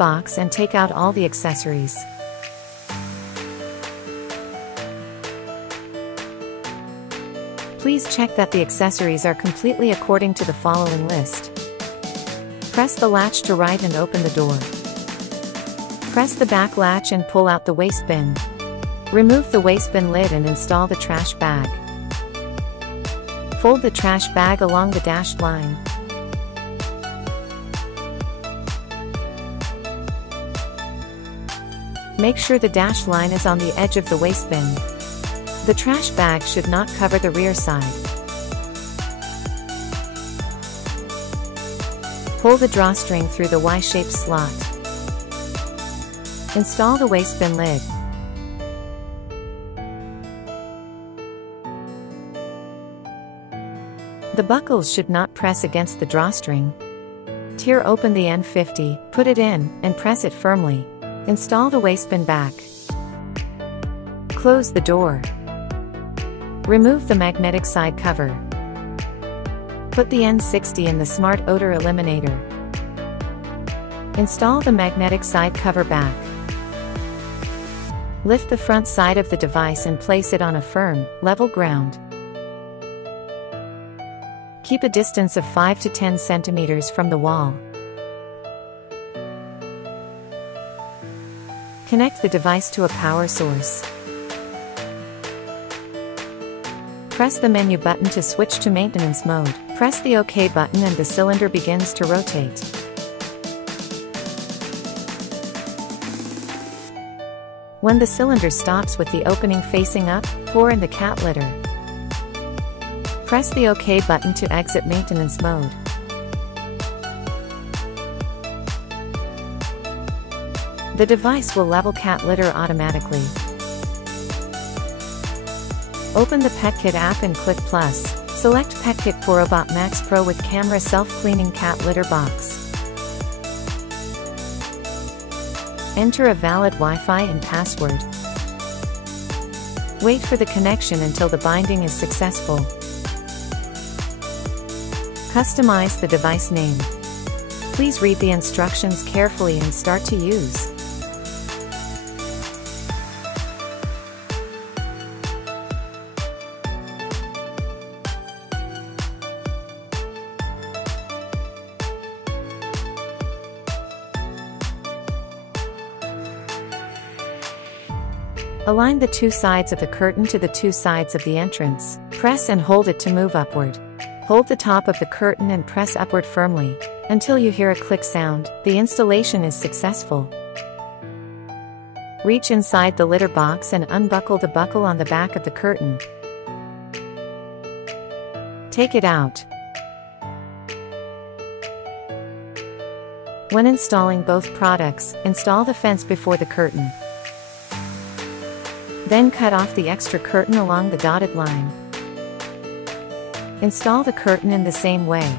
box and take out all the accessories. Please check that the accessories are completely according to the following list. Press the latch to right and open the door. Press the back latch and pull out the waste bin. Remove the waste bin lid and install the trash bag. Fold the trash bag along the dashed line. Make sure the dashed line is on the edge of the waste bin. The trash bag should not cover the rear side. Pull the drawstring through the Y-shaped slot. Install the waste bin lid. The buckles should not press against the drawstring. Tear open the N50, put it in, and press it firmly. Install the waste bin back. Close the door. Remove the magnetic side cover. Put the N60 in the Smart Odor Eliminator. Install the magnetic side cover back. Lift the front side of the device and place it on a firm, level ground. Keep a distance of 5 to 10 centimeters from the wall. Connect the device to a power source. Press the menu button to switch to maintenance mode. Press the OK button and the cylinder begins to rotate. When the cylinder stops with the opening facing up, pour in the cat litter. Press the OK button to exit maintenance mode. The device will level cat litter automatically. Open the PETKIT app and click plus. Select PETKIT PUROBOT Max Pro with camera self-cleaning cat litter box. Enter a valid Wi-Fi and password. Wait for the connection until the binding is successful. Customize the device name. Please read the instructions carefully and start to use. Align the two sides of the curtain to the two sides of the entrance. Press and hold it to move upward. Hold the top of the curtain and press upward firmly. Until you hear a click sound, the installation is successful. Reach inside the litter box and unbuckle the buckle on the back of the curtain. Take it out. When installing both products, install the fence before the curtain. Then cut off the extra curtain along the dotted line. Install the curtain in the same way.